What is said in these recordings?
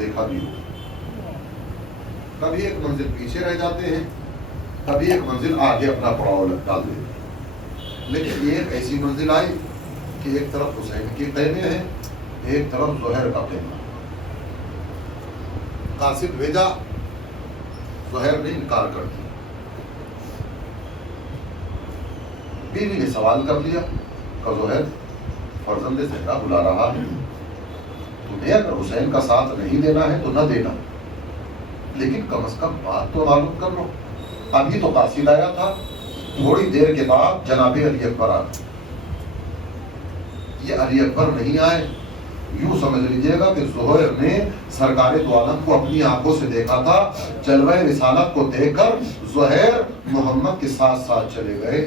دیکھا بھی ہو. کبھی ایک منزل پیچھے رہ جاتے ہیں, کبھی ایک منزل آگے اپنا پڑاؤ ڈال دیتے ہیں. لیکن یہ ایک ایسی منزل آئی کہ ایک طرف حسین کے خیمے ہیں, ایک طرف زہیر کا خیمہ. قاصد بھیجا, زہیر نے انکار کر دیا. بیوی نے سوال کر لیا کہ زہیر فرزند زہرا بلا رہا ہے, تمہیں اگر حسین کا ساتھ نہیں دینا ہے تو نہ دینا, لیکن کم از کم بات تو معلوم کر لو. ابھی تو قاصد آیا تھا, تھوڑی دیر کے بعد جناب علی اکبر آ گئے. یہ علی اکبر نہیں آئے, یوں سمجھ لیجئے گا کہ زہیر نے سرکار دو عالم کو اپنی آنکھوں سے دیکھا تھا. جلوہ رسالت کو دیکھ کر زہیر محمد کے ساتھ ساتھ چلے گئے.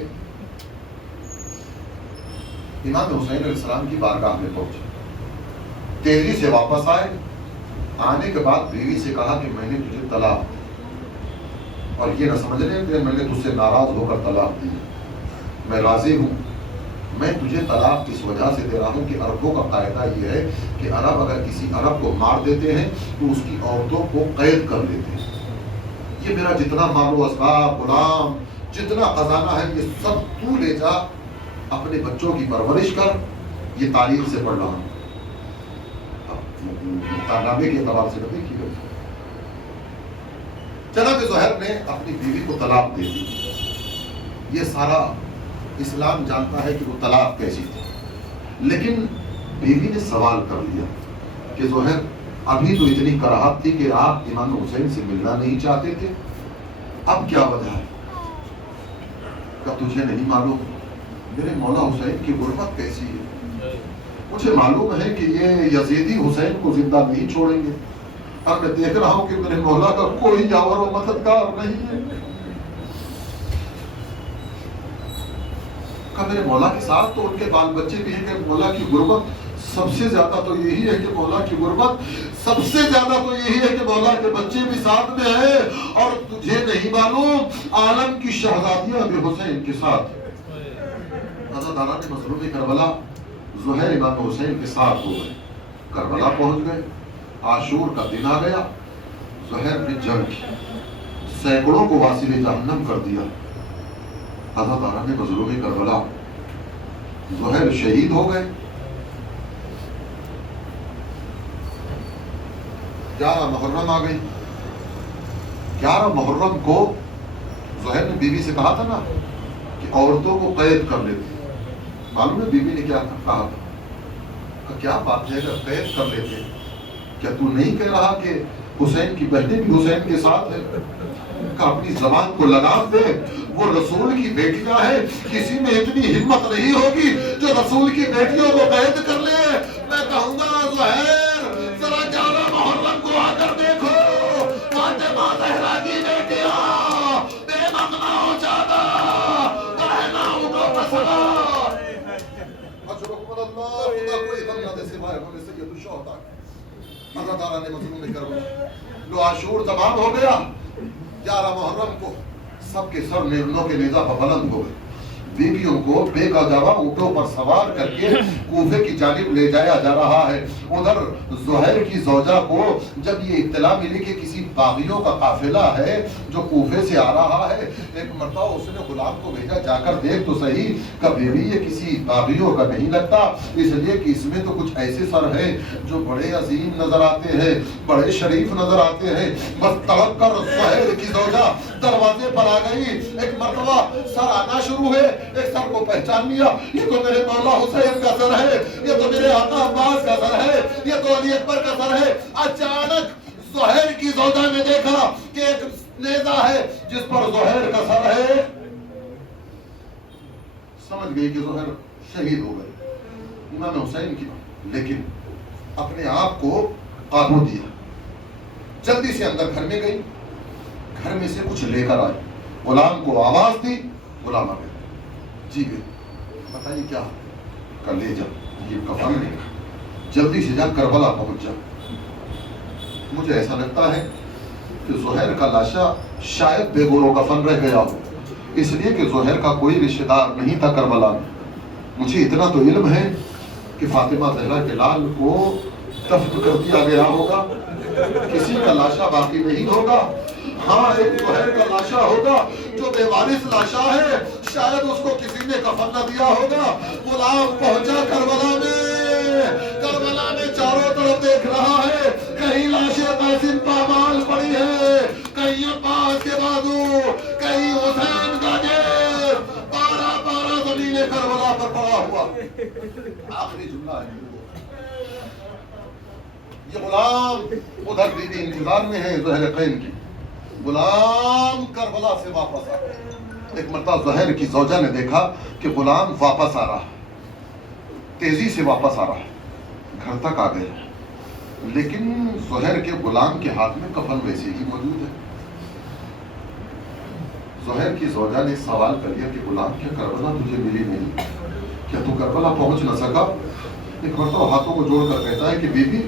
امام حسین علیہ السلام کی بارگاہ میں پہنچے, تیزی سے واپس آئے. آنے کے بعد بیوی سے کہا کہ میں نے تجھے طلاق, اور یہ نہ سمجھ رہے کہ میں نے تجھ سے ناراض ہو کر طلاق دی, میں راضی ہوں. میں تجھے طلاق اس وجہ سے دے رہا ہوں کہ عربوں کا قاعدہ یہ ہے کہ عرب اگر کسی عرب کو مار دیتے ہیں تو اس کی عورتوں کو قید کر لیتے ہیں. یہ میرا جتنا مال و اسباب, غلام, جتنا خزانہ ہے, یہ سب تو لے جا, اپنے بچوں کی پرورش کر. یہ تاریخ سے پڑھ رہا ہوں, کارنامے کے اعتبار سے دیکھیے گا. جناب زہیر نے اپنی بیوی کو طلاق دے دی. یہ سارا اسلام جانتا ہے کہ وہ طلاق کیسی تھی, لیکن بیوی نے سوال کر لیا کہ زہیر ابھی تو اتنی کراہت تھی کہ آپ امام حسین سے ملنا نہیں چاہتے تھے, اب کیا وجہ ہے؟ کہ تجھے نہیں معلوم میرے مولا حسین کی غربت کیسی ہے؟ مجھے معلوم ہے کہ یہ یزیدی حسین کو زندہ نہیں چھوڑیں گے, اور میں دیکھ رہا ہوں کہ میرے مولا کا کوئی یاور و مددگار نہیں ہے. کہ میرے مولا کے ساتھ تو ان کے بال بچے بھی ہیں, کہ مولا کی غربت سب سے زیادہ تو یہی ہے کہ مولا کی غربت سب سے زیادہ تو یہی ہے کہ مولا کے بچے بھی ساتھ میں ہیں, اور تجھے نہیں معلوم عالم کی شہزادیاں بھی حسین کے ساتھ. حضرت دانا نے مظلوم کربلا زہیر امام حسین کے ساتھ ہو گئے, کربلا پہنچ گئے. عاشور کا دن آ گیا, زہیر نے جنگ کی, سینکڑوں کو واصل جہنم کر دیا. حضرت دانا نے مظلوم کربلا, زہیر شہید ہو گئے. 11 محرم آ گئی. 11 محرم کو زہیر نے بیوی سے کہا تھا نا کہ عورتوں کو قید کر لیتے. معلوم ہے بیوی نے کیا کہا تھا؟ کہ کیا بات ہے اگر قید کر لیتے, کیا تو نہیں کہہ رہا کہ حسین کی بہنیں بھی حسین کے ساتھ ہیں؟ کہ اپنی زبان کو لگام دے, وہ رسول کی بیٹیاں ہیں, کسی میں اتنی ہمت نہیں ہوگی جو رسول کی بیٹیوں کو قید کر لے. میں کہوں گا زہیر ذرا 11 محرم کو آ کر دیکھو, فاطمہ زہرا کی بیٹیاں بے مغنا ہو جاتا, کہنا اٹھو پسنا. اللہ خدا کوئی غم نہ دے سوائے ہونے سے یہ تو شہدا. اللہ تعالیٰ نے مظلوم کربلا, لو عاشور تمام ہو گیا. 11 محرم کو سب کے سر نیزوں کے نیزہ پر بلند ہو گئے. بیویوں کو بے قاعدہ اونٹوں پر سوار کر کے کوفے کی جانب لے جایا جا رہا ہے. ادھر زہیر کی زوجہ کو جب یہ اطلاع ملی کہ کسی باغیوں کا قافلہ ہے جو کوفے سے آ رہا ہے, ایک مرتبہ اس نے غلام کو بھیجا, جا کر دیکھ تو صحیح کہ بیوی یہ کسی باغیوں کا نہیں لگتا, اس لیے کہ اس میں تو کچھ ایسے سر ہیں جو بڑے عظیم نظر آتے ہیں, بڑے شریف نظر آتے ہیں. بس تڑپ کر زہیر کی زوجہ دروازے پر آ گئی. ایک مرتبہ سر آنا شروع ہوئے, ایک سر کو پہچان لیا, یہ تو میرے مولا حسین کا سر ہے, یہ تو میرے آقا عباس کا سر ہے, یہ تو علی اکبر کا سر ہے. اچانک زہیر کی زوجہ نے دیکھا کہ ایک نیزہ ہے جس پر زہیر کا سر ہے. سمجھ گئی کہ زہیر شہید ہو گئے امام حسین کی, لیکن اپنے آپ کو قابو دیا. جلدی سے اندر گھر میں گئی, گھر میں سے کچھ لے کر آئی, غلام کو آواز دی, غلام آ گیا. جی گئے, بتائیے کیا کر لے جا, یہ کفن نہیں, جلدی سے جا کربلا پہنچ جا. مجھے ایسا لگتا ہے کہ زہیر کا لاشا شاید بے گور و کفن رہ گیا ہو, اس لیے کہ زہیر کا کوئی رشتہ دار نہیں تھا کربلا میں. مجھے اتنا تو علم ہے کہ فاطمہ زہرا کے لال کو دفن کر دیا گیا ہوگا, کا لاشا باقی نہیں ہوگا. ہاں ایک زہیر کا لاشا ہوگا جو بے وارث لاشا ہے, شاید اس کو کسی نے کفن نہ دیا ہوگا. غلام پہنچا کربلا میں چاروں طرف دیکھ رہا ہے, کہیں لاشِ قاسم پامال پڑی ہے, کہیں عباس کے بازو, کہیں حسین کا جسم پارا زمین کربلا پر پڑا ہوا. آخری جملہ ہے یہ. غلام ادھر بی بی انتظار میں ہے زہر قین کی. غلام کربلا سے واپس آ گئے. ایک مرتبہ زہر کی زوجہ نے دیکھا کہ غلام واپس آ رہا, تیزی سے واپس آ رہا, گھر تک آ گئے, لیکن زہر کے غلام کے ہاتھ میں کفن ویسے ہی موجود ہے. زہر کی زوجہ نے سوال کر لیا کہ غلام کیا کربلا تجھے ملی نہیں, کیا تو کربلا پہنچ نہ سکا؟ ایک مرتبہ ہاتھوں کو جوڑ کر کہتا ہے کہ بی بی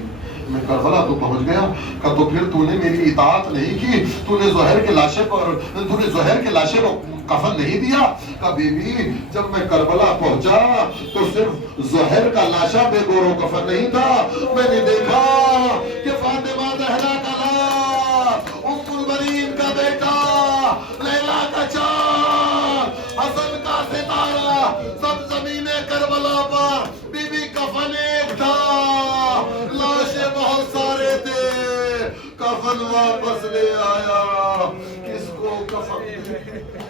میں کربلا تو پہنچ گیا. کہ تو پھر تو نے میری اطاعت نہیں کی, تو نے زہر کے لاشے کو کفن نہیں دیا. کہ بی بی جب میں کربلا پہنچا تو صرف زہر کا لاشا بے گور و کفن نہیں تھا, میں نے دیکھا کہ فاطمہ زہرا کا لاش, ام البنین کا بیٹا, لیلا کا چاند, حسن کا ستارہ, سب زمین کربلا پر. بی بی کفن ایک تھا, لاشیں بہت سارے تھے, کفن واپس لے آیا. کس کو کفن